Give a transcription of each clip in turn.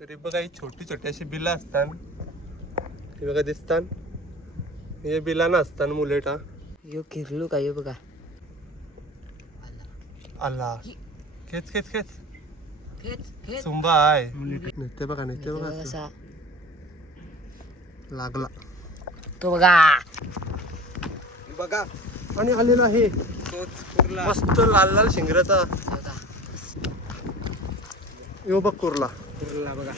तरी बघा ही छोटी छोटी अशी बिलं असतात, हे बघा दिसतात. हे बिलानं असतात मुलेटा. यो किरलू का यो बघा. आला खेच खेच खेच खेच खेच सुंबा आहे. नेते बघा नेते बघा कसा लागला तो बघा. बघा आणि आलेला आहे मस्त लाल लाल शिंगराचा. यो बघ कुर्ला कुर्ला बघा.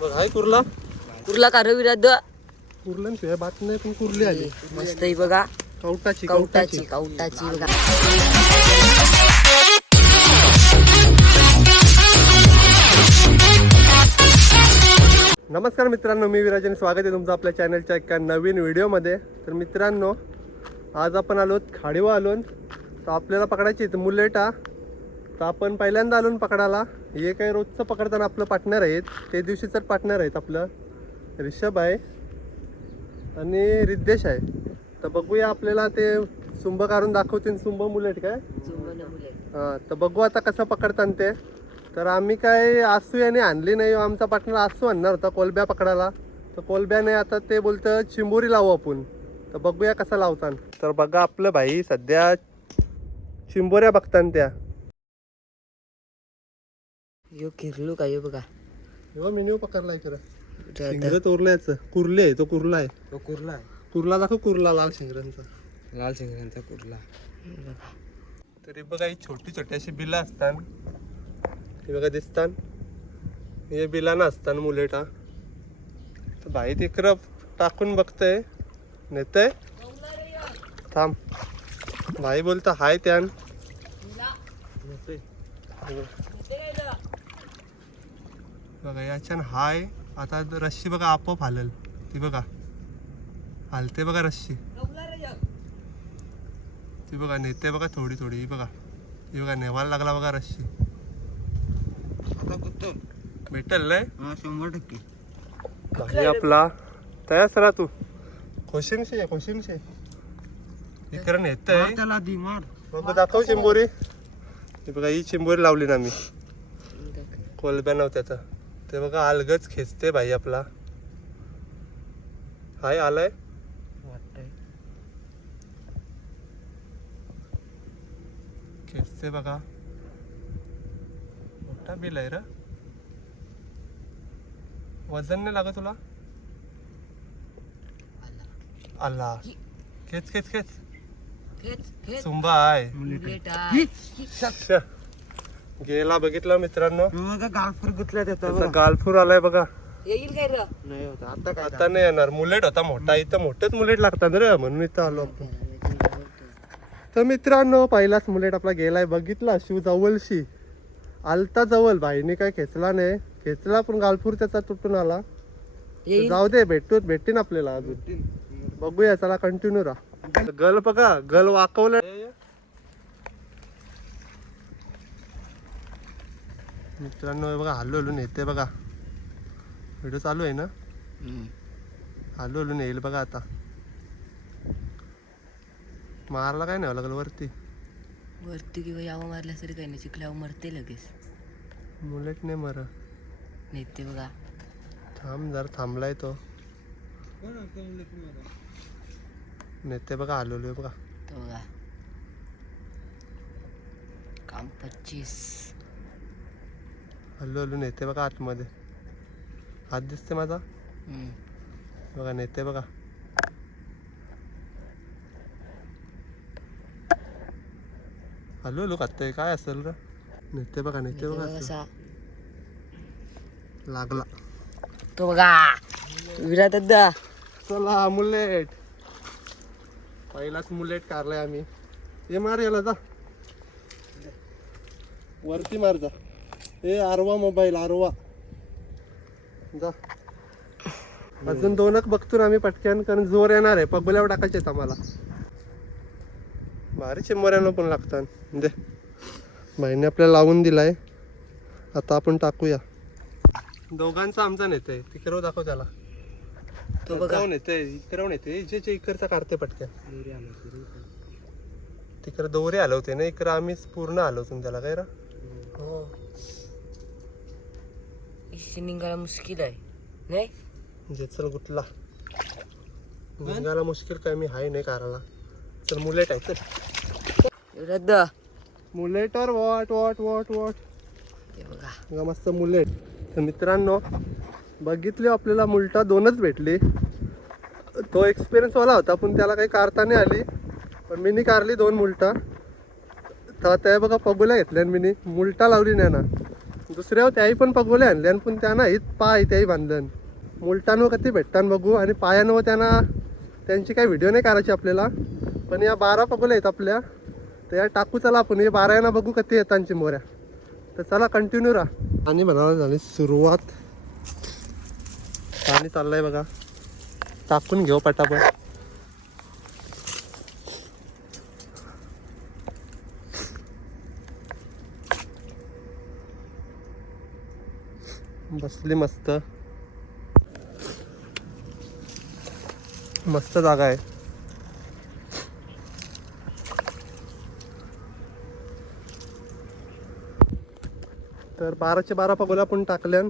बघ हाय कुर्ला. कुर्ला का रविराज कुर्ल्यांशिवाय बात नाही, पण कुर्ली आली मस्त आहे बघा. कवटाची कवटाची कवटाची बघा. नमस्कार मित्रांनो, मी विराज आणि स्वागत आहे तुमचं आपल्या चॅनलच्या एका नवीन व्हिडिओमध्ये. तर मित्रांनो, आज आपण आलो खाडीवा आलो. तर आपल्याला पकडायची आहेत मुलेटा. तर आपण पहिल्यांदा आलो पकडायला. हे काही रोजचं पकडताना आपलं पार्टनर आहेत, ते दिवशीचं पार्टनर आहेत. आपलं रिषभ आहे आणि रिद्धेश आहे. तर बघूया आपल्याला ते सुंब काढून दाखवतील. सुंब मुलेट काय हां, तर बघू आता कसं पकडतात ते. तर आम्ही काय आसू याने आणली नाही, आमचा पार्टनर आसू आणणार होता कोलब्या पकडायला. तर कोलब्याने आता ते बोलतं चिंबोरी लावू आपण. तर बघूया कसं लावतात. तर बघा आपलं भाई सध्या चिंबोऱ्या बघतात त्या. यो किरलू का यो बघा. हो मेन्यू पकडलाय खरं. शिंगर तोरल्याचं कुर्ले आहे, तो कुर्ला आहे. तो कुर्ला आहे. कुर्ला दाखव, कुर्ला लाल शिंगरांचा. लाल शिंगरांचा कुर्ला. तरी बघा ही छोटी छोटी अशी बिलं असतात, हे बघा दिसतात. हे बिलानं असतात मुलेटा. तर भाई तिकडं टाकून बघतंय, नेतंय. थांब भाई बोलतं हाय त्यान. बघा याच्यान हाय. आता रस्सी बघा आपोआप हालल. ती बघा हालते बघा रस्सी. ती बघा नेते बघा थोडी थोडी. ही बघा, ही बघा नेवायला लागला बघा रस्सी. भेटल नाही 100%. भाई आपला तयार सरा. तू खोशीमशे खोशीमशे इकडे नेतय. त्याला दी मार. बघ दाखव चिंबोरी. ही बघा ही चिंबोरी लावली ना आम्ही, कोलब्या नव्हत्या तर. ते बघा अलगच खेचते भाई आपला. हाय आलाय. खेचते बघा. मोठा बिल आहे र. वजन नाही लागत तुला. आला खेच खेच खेच. सुंबा आहे. गेला बघितलं मित्रांनो. गालफूर गुतल्या त्याचा गालफूर आलाय बघा. येईल काय र. नाही होता आता काय. आता नाही येणार. मुलेट होता मोठा. इथं मोठेच मुलेट लागतात रे, म्हणून इथं आलो आपण. तर मित्रांनो, पहिलाच मुलेट आपला गेलाय. बघितला शिव जवळशी आलता जवळ. भाईने काय खेचला नाही. खेचला पण गालफूर त्याचा तुटून आला. जाऊ दे, भेटतीन आपल्याला अजून. बघूया चला, कंटिन्यू राहा. गल बघा, गल वाकवलं मित्रांनो. हे बघा हल्लो हलून येते बघा. व्हिडिओ चालू आहे ना. हल्लो हलून येईल बघा. आता मारला काय नाही लागलं वरती. वरती किंवा यावं मारल्या तरी काही नाही. चिखल्यावर मरते लगेच. मुलेट नाही मर. नेते बघा. थांब जरा, थांबलाय तो. नेते बघा हलवलोय बघा. तो बघा काम 25. हल्लो हलून येते बघा आतमध्ये. हात दिसते माझा बघा. नेते बघा. हॅलो हॅलो खाते काय असेल र. नेते बघा नेते बघा. कसा लागला तो बघा. विराट दा. चला मुलेट. पहिलाच मुलेट काढलाय आम्ही. हे मार याला जा, वरती मार जा. हे आरवा मोबाईल आरवा जा. अजून दोनच बघतो आम्ही पटक्यान, कारण जोर येणार आहे. पगोल्यावर टाकायचे आहेत आम्हाला. भारी चिंबोऱ्यानं पण लागतात. दे भाईने आपल्याला लावून दिलाय. आता आपण टाकूया. दोघांचा आमचा नेते तिकडे दाखव त्याला. तो बघा नेते इकडे नेते. जे इकडचा काढते पटक्यान. तिकडे दोरे हलवते ना, इकडे आम्हीच पूर्ण हलवतो त्याला काय रा. हो. इसे निघायला मुश्किल आहे नाही. म्हणजे चल गुतला निघायला मुश्किल काय मी हाय नाही करायला. चल मुलेट आहे चल. रद्द मुलेटर वॉट वॉट वॉट वॉट हे बघा. बघा मस्त मुलेट. तर मित्रांनो बघितले आपल्याला मुलटा 2च भेटली. तो एक्सपिरियन्सवाला होता पण त्याला काही कारता नाही आली. पण मीनी कारली 2 मुलटा. तर त्या बघा पगोल्या घेतल्या मीनी मुलटा लावली नाही ना. दुसऱ्या त्याही पण पगोल्या आणल्या पण त्यांना हीच पाय त्याही बांधलं. मुलटांवर कधी भेटतान बघू आणि पायांवर त्यांना त्यांची काही व्हिडिओ नाही करायची आपल्याला. पण या 12 पगोल्या आहेत आपल्या. तर या टाकू चला आपण हे 12 यांना बघू कधी येतात मोऱ्या. तर चला कंटिन्यू राहा. आणि बनायला झाली सुरुवात. पाणी चाललंय बघा. टाकून घेऊ पटापट. बसली मस्त मस्त जागा आहे. तर 12चे 12 पगोल्या पण टाकल्यान.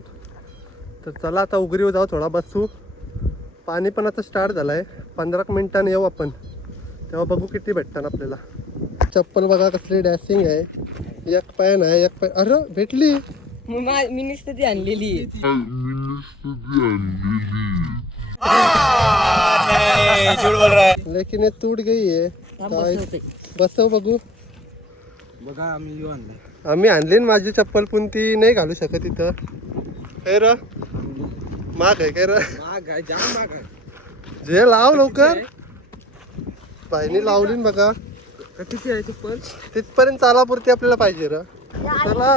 तर चला आता उघडीवर जाऊ थोडा बसू. पाणी पण आता स्टार्ट झालं आहे. 15 मिनिटांनी येऊ आपण तेव्हा बघू किती भेटतात आपल्याला. चप्पल बघा कसली डॅशिंग आहे. एक पाय नाही एक पाय. अरे भेटली. मी नुसतं ती आणलेली. लेकिन ये टूट गई है. बसव बघू. बघा आम्ही येऊ आणलाय. आम्ही आणली ना माझी चप्पल पण ती नाही घालू शकत इथं. काय र माग आहे काय र. माग आहे जाम माग आहे. जे लाव लवकर. बाईने लावली ना बघा. किती आहे चप्पल. तिथपर्यंत चालापुरती आपल्याला पाहिजे र. चला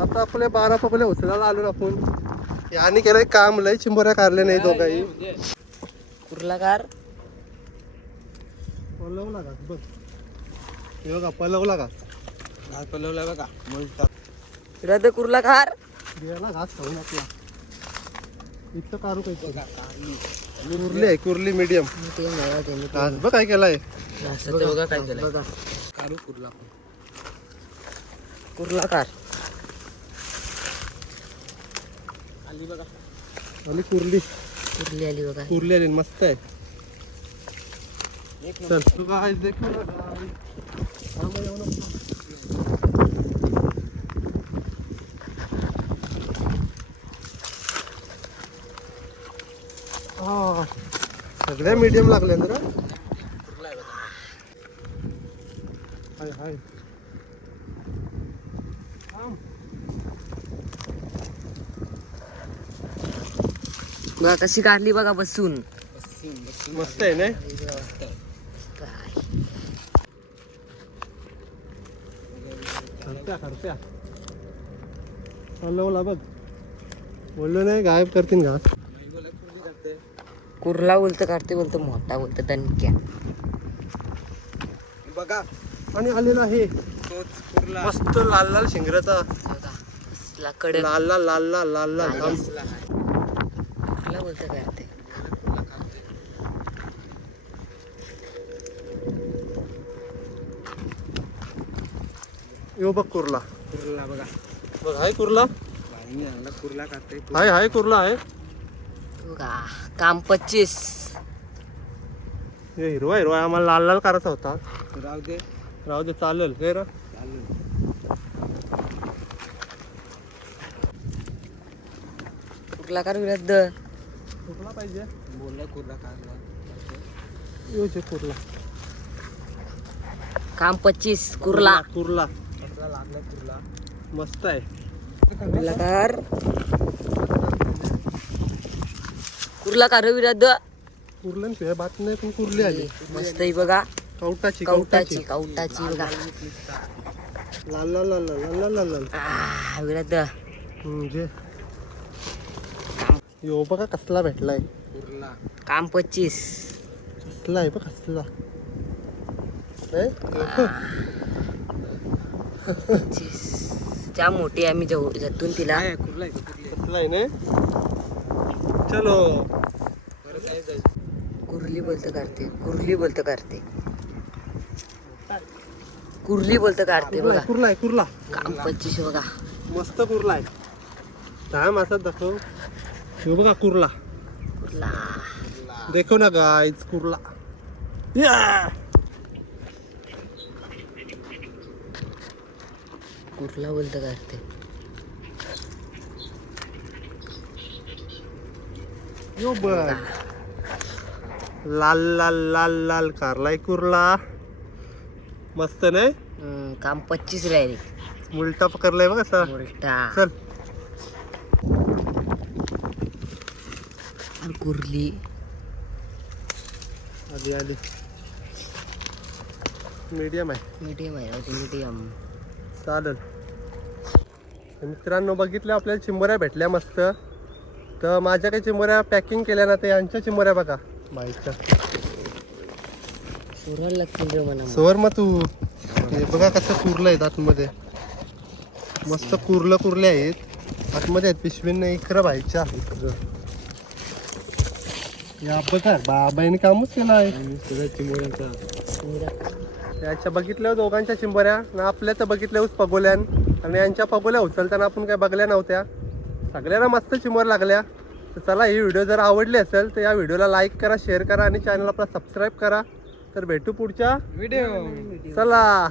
आता आपल्या 12 पगोल्या उचलायला आलो आपण. याने केलंय काम लय चिंबोऱ्या काढल्या नाही दोघाही. कुर्ला कार पलवला का बघ. हे बघा पलवला का. घास पलवलाय बघा मुलटा. रद्द कुर्ला कार. बियाला घास खाऊन आपला इथं कारू काही. कुर्ली आहे कुर्ली मीडियम. घास बघ काय केलाय. बघा काय झालं बघा. काढू कुर्ला. कुर्ला कार आली बघा. आणि कुर्ली कुर्ली आली बघा. कुर्ली आली मस्त आहे. चल तू काय देख ना. सगळ्या मीडियम लागल्या ना. कुर्ला आहे बघा. हाय हाय. बघा कशी काढली बघा बसून. मस्त आहे नाही. खरप्या खरप्या हलवला बघ. बोललो नाही गायब करतील घास. कुर्ला बोलतं काढते बोलतं मोठा बोलतं दणक्या. बघा आणि आलेला आहे तोच कुर्ला. मस्त लाल लाल शिंगराचा. बघा कसला कडक. लाल लाल लाल लाल लाल लाल थांब. कुर्ला बोलतं काढते. यो बघ कुर्ला. कुर्ला बघा. बघ हाय कुर्ला. बाईने आणला कुर्ला काढते. हाय हाय कुर्ला आहे. बघा काम 25. हे हिरवा हिरवा आहे. आम्हाला लाल लाल करायचा होता. राहू दे. राहू दे चालेल काय रा. चालेल. कुर्ला कार विरुद्ध कुर्ला पाहिजे. बोलला कुर्ला काढला. यो जे कुर्ला. काम 25 कुर्ला. कुर्ला कुर्ला लागला कुर्ला. मस्त आहे. कुर्ला कार. कुर्ला कार विरुद्ध कुर्लन शिवाय बात नाही पण कुर्ली आली. मस्त आहे बघा. कवटाची कवटाची कवटाची बघा. लाल लाल लाल लाल लाल लाल लाल. विरुद्ध म्हणजे यो बघा कसला भेटलाय. कुर्ला. काम 25. कसला आहे बघ कसला. नाही 25 जाम मोठी आम्ही जाऊ जातून तिला. आहे कुर्ला आहे कुर्ली आहे. कसला आहे नाही. चलो परत आहे जाईल. कुर्ली बोलतं काढते. कुर्ली बोलतं काढते. कुर्ली बोलतं काढते बघा. कुर्ला आहे कुर्ला. काम 25 बघा. मस्त कुर्ला आहे. काय मासा दाखव हे बघा कुर्ला देखो ना गाईज कुर्ला कुठला बोलतं का ते यो बघ लाल लाल लाल लाल कारलाय कुर्ला मस्त नाही काम 25 राहिले उलटा पकडलाय बघ असा उलटा चल कुर्ली आली आली मीडियम आहे मीडियम आहे मीडियम चालेल मित्रांनो बघितलं आपल्याला चिंबोऱ्या भेटल्या मस्त तर माझ्या काही चिंबोऱ्या पॅकिंग केल्या ना ते यांच्या चिंबोऱ्या बघा बाईकच्या सुराला लागतील रे म्हणा सोर मग तू हे बघा कसं कुर्लं आहेत आतमध्ये मस्त कुर्ले आहेत आतमध्ये आहेत पिशवींना इकडं बाईकच्या या बघा बाबाईने कामच केलं आहे याच्या बघितल्या दोघांच्या चिंबऱ्या ना आपल्या तर बघितल्या पगोल्यान आणि यांच्या पगोल्या उचलताना आपण काय बघल्या नव्हत्या सगळ्यांना मस्त चिंबर लागल्या तर चला ही व्हिडिओ जर आवडली असेल तर या व्हिडिओला लाईक करा शेअर करा आणि चॅनल आपला सबस्क्राईब करा तर भेटू पुढच्या व्हिडिओ चला